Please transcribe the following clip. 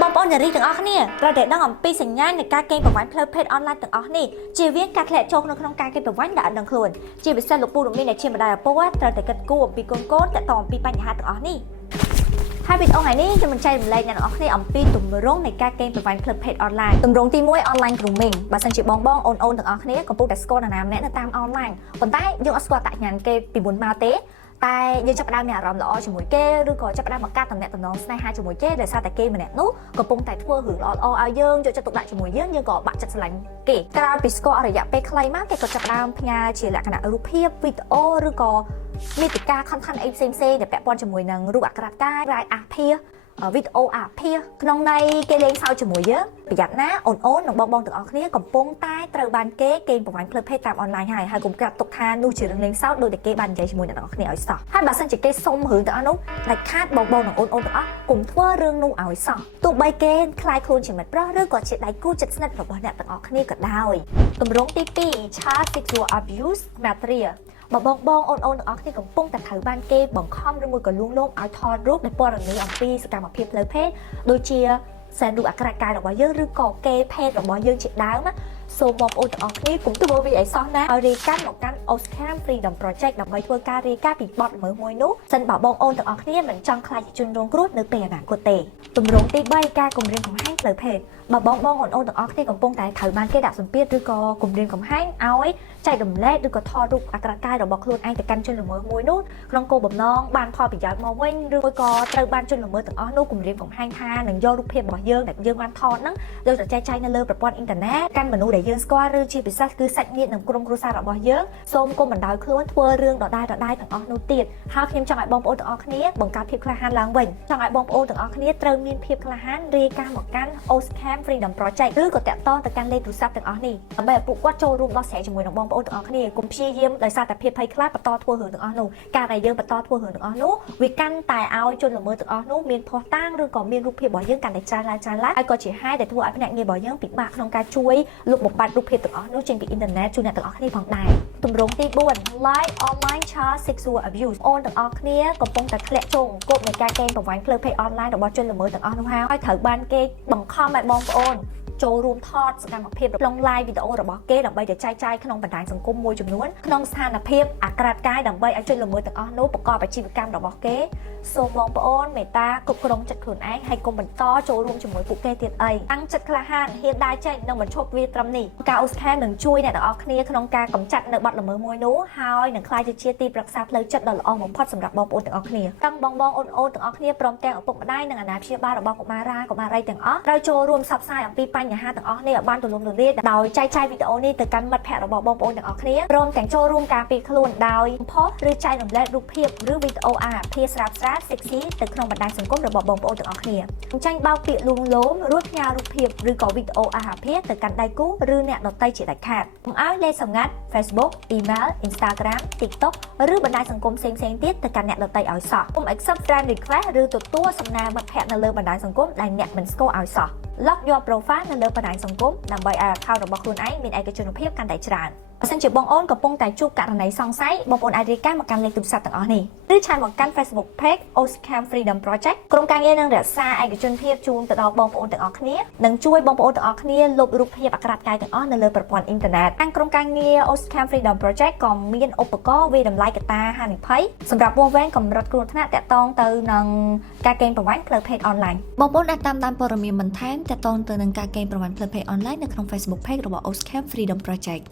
បងប្អូននារីទាំងអស់គ្នាត្រូវតែដឹងអំពីសញ្ញានៃការកេងប្រវ័ញ្ចផ្លូវភេទអនឡាញទាំងអស់នេះជៀសវាងការធ្លាក់ចូលក្នុងការកេងប្រវ័ញ្ចដែលអត់ដឹងខ្លួនជាពិសេសលោកពូលោកមីងដែលជាម្ដាយឪពុកត្រូវតែគិតគូរអំពីកូនតាក់ទងអំពីបញ្ហាទាំងអស់នេះហើយវីដេអូថ្ងៃនេះខ្ញុំនឹងចែករំលែកអ្នកទាំងអស់គ្នាអំពីទម្រង់នៃការកេងប្រវ័ញ្ចផ្លូវភេទអនឡាញទម្រង់ទី1 online grooming បើសិនជាបងអូនទាំងអស់គ្នាកំពុងតែស្គាល់នរណាម្នាក់នៅតាមអនឡាញប៉ុន្តែយើងអត់ស្គាល់តាក់ញ៉ាំគេពីមុនមកទេតែយើងចាប់ផ្ដើមមានអារម្មណ៍ល្អជាមួយគេឬក៏ចាប់ផ្ដើមមកកាត់តំណែងតំណងស្នេហាជាមួយគេដោយសារតែគេម្នាក់នោះកំពុងតែធ្វើរឿងល្អៗឲ្យយើងយកចិត្តទុកដាក់ជាមួយយើងក៏បាក់ចិត្តស្រឡាញ់គេក្រោយពីស្គាល់រយៈពេលខ្លីមកគេក៏ចាប់ផ្ដើមផ្ញើជាលក្ខណៈរូបភាពវីដេអូឬក៏មាតិកា content អីផ្សេងៗដែលពាក់ព័ន្ធជាមួយនឹងរូបអក្ខរកាយរាយអាភាសវីដេអូអាភាសក្នុងន័យគេលេងសើចជាមួយយើងប្រយ័ត្នណាអូននិងបងទាំងអស់គ្នាកំពុងតែត្រូវបានគេកេងប្រវ័ញ្ចផ្លូវភេទតាមអនឡាញហើយកុំក្រាបទុកថានោះជារឿងលេងសើចដោយតែគេបាននិយាយជាមួយអ្នកទាំងអស់គ្នាឲ្យសោះហើយបើសិនជាគេសុំរឿងទាំងអស់នោះដាច់ខាតបងនិងអូនទាំងអស់កុំធ្វើរឿងនោះឲ្យសោះទោះបីគេខ្លាយខ្លួនជាមិត្តប្រុសឬក៏ជាដៃគូជិតស្និទ្ធរបស់អ្នកទាំងអស់គ្នាក៏ដោយទម្រង់ទី2 Child Sexual Abuse Materialបើបងអូនទាំងអស់គ្នាកំពុងតែត្រូវបានគេបង្ខំឬមួយក៏លួងលោមឲ្យថតរូបដែលព័ត៌មានអំពីសកម្មភាពផ្លូវភេទដូចជាសែនរូបអក្ខរកាយរបស់យើងឬក៏គេភេទរបស់យើងជាដើមសូមបងប្អូនទាំងអស់គ្នាកុំធ្វើវាឲ្យសោះណាឲ្យរាយការណ៍មកកាន់ Oscar Freedom Project ដើម្បីធ្វើការរាយការណ៍ពីបទល្មើសមួយនោះសិនបើបងប្អូនទាំងអស់គ្នាមិនចង់ខ្លាចជាជនរងគ្រោះនៅពេលអនាគតទេទម្រង់ទី3ការគំរាមកំហែងផ្លូវភេទបើបងអូនទាំងអស់គ្នាកំពុងតែត្រូវបានគេដាក់សម្ពាធឬក៏គំរាមកំហែងឲ្យចែករំលែកឬក៏ថតរូបអក្ខរកាយរបស់ខ្លួនឯងទៅកាន់ជនល្មើសមួយនោះក្នុងគោលបំណងបានផលប្រយោជន៍មកវិញឬក៏ត្រូវបានជនល្មើសទាំងអស់នោះគំរាមកំហែងថានឹងយករូបភាពរបស់យើងដែលយើងបានថតហ្នឹងយកទៅចែកចាយនៅលើប្រព័ន្ធអ៊ីនធឺណិតកាន់មនុស្សដែលយើងស្គាល់ឬជាពិសេសគឺសាច់ញាតិនិងក្រុមគ្រួសាររបស់យើងសូមកុំបណ្ដោយខ្លួនធ្វើរឿងដដែលទាំងអស់នោះទៀតហើយខ្ញុំចង់ឲ្យបងប្អូនទាំងអស់គ្នាបង្កើតភាពក្លាហានឡើងវិញចង់ឲ្យបងប្អូនទាំងអស់គ្នាត្រូវមានភាពក្លាហានរាយការណ៍មកកាន់ Oscar Freedom Project ឬក៏តាក់ទងទៅកាន់លេខទូរស័ព្ទទាំងអស់នេះដើម្បីឲ្យពួកគាត់ចូលរួមដោះស្រាយជាមួយនឹងបងប្អូនទាំងអស់គ្នាកុំព្យាយាមដោយសារតែភាពភ័យខ្លាចបន្តធ្វើរឿងទាំងអស់នោះការដែលយើងបន្តធ្វើរឿងទាំងអស់នោះវាកាន់តែឲ្យជនល្មើសទាំងអស់នោះមានភស្តុតាងឬក៏មានរូបភាពរបស់យើងកាន់តែច្រើនឡើងហើយក៏ជាហេតុដែលធ្វើឲ្យភ្នាក់ងាររបស់យើងពិបាកក្នុងការជួយលុបបំបាត់រូបភាពទាំងអស់នោះចេញពីអ៊ីនធឺណិតជូនអ្នកទាំងអស់គ្នាផងដែរទម្រង់ទី4 Live Online Child Sexual Abuse អូនទាំងអស់គ្នាកំពុងតែធ្លាក់ចូលអង្គប់នៃការកេងប្រវ័ញ្ចផ្លូវភេទអនឡាញរបស់ជនល្មើសទាំងអស់នោះហើយត្រូវបានគេបង្ខំឲ្យបងប្អូនចូលរួមថតសកម្មភាពក្នុង live វីដេអូរបស់គេដើម្បីទៅចែកចាយក្នុងបណ្ដាញសង្គមមួយចំនួនក្នុងស្ថានភាពអាក្រាតកាយដើម្បីឲ្យជនល្មើសទាំងអស់នោះប្រកបអាជីវកម្មរបស់គេសូមបងប្អូនមេត្តាគ្រប់គ្រងចិត្តខ្លួនឯងហើយកុំបន្តចូលរួមជាមួយពួកគេទៀតអីតាំងចិត្តក្លាហានហ៊ានដើរចេញនិងបញ្ឈប់វាត្រឹមនេះការ Oscar នឹងជួយអ្នកទាំងអស់គ្នាក្នុងការកម្ចាត់នៅបទល្មើសមួយនោះហើយនឹងក្លាយទៅជាទីប្រឹក្សាផ្លូវចិត្តដ៏ល្អបំផុតសម្រាប់បងប្អូនទាំងអស់គ្នាទាំងបងអូនទាំងអស់គ្នាព្រមទាំងឪពុកម្ដាយនិងអាណាព្យាបាលរបស់កុមារីទាំងអស់ត្រូវចូលរួមផ្សព្វផ្សាយអំពីបញ្ហាទាំងអស់នេះឲ្យបានទូលំទូលាយដោយចែកចាយវីដេអូនេះទៅកាន់មិត្តភ័ក្តិរបស់បងប្អូនទាំងអស់គ្នាព្រមទាំងចូលរួមការពារខ្លួនដោយផុសឬចែករំលែករូបភាពឬវីដេអូអាភាសស្រាប់sexy ទៅក្នុងបណ្ដាញសង្គមរបស់បងប្អូនទាំងអស់គ្នាកុំចាញ់បោកពាក្យលួងលោមរួចផ្ញើរូបភាពឬក៏វីដេអូអាភាសទៅកាន់ដៃគូឬអ្នកដទៃជាដាច់ខាតកុំឲ្យលេខសម្ងាត់ Facebook Email Instagram TikTok ឬបណ្ដាញសង្គមផ្សេងទៀតទៅកាន់អ្នកដទៃឲ្យសោះកុំ accept friend request ឬទទួលសំណើមិត្តភ័ក្តិនៅលើបណ្ដាញសង្គមដែលអ្នកមិនស្គាល់ឲ្យសោះlock your profile នៅលើបណ្ដាញសង្គមដើម្បីឲ្យ account របស់ខ្លួនឯងមានឯកជនភាពកាន់តែច្រើនបើសិនជាបងអូនកំពុងតែជួបករណីសង្ស័យបងប្អូនអាចរាយការណ៍មកកាន់លេខទូរស័ព្ទទាំងអស់នេះឬឆានមកកាន់ Facebook page Oscar Freedom Project ក្រុមការងារនឹងរក្សាឯកជនភាពជូនទៅដល់បងប្អូនទាំងអស់គ្នានិងជួយបងប្អូនទាំងអស់គ្នាលុបរូបភាពអាក្រាតកាយទាំងអស់នៅលើប្រព័ន្ធអ៊ីនធឺណិតខាងក្រុមការងារ Oscar Freedom Project ក៏មានឧបករណ៍វាយតម្លៃកត្តាហានិភ័យសម្រាប់វាស់វែងកម្រិតគ្រោះថ្នាក់តាក់ទងទៅនឹងការកេងប្រវ័ញ្ចផ្លូវភេទអនឡាញបងប្អូនអាចតាមដានព័ត៌មានបន្ថែមតាក់ទងទៅនឹងការកេងប្រវ័ញ្ចផ្លូវភេទអនឡាញនៅក្នុង Facebook page របស់ Oscar Freedom Project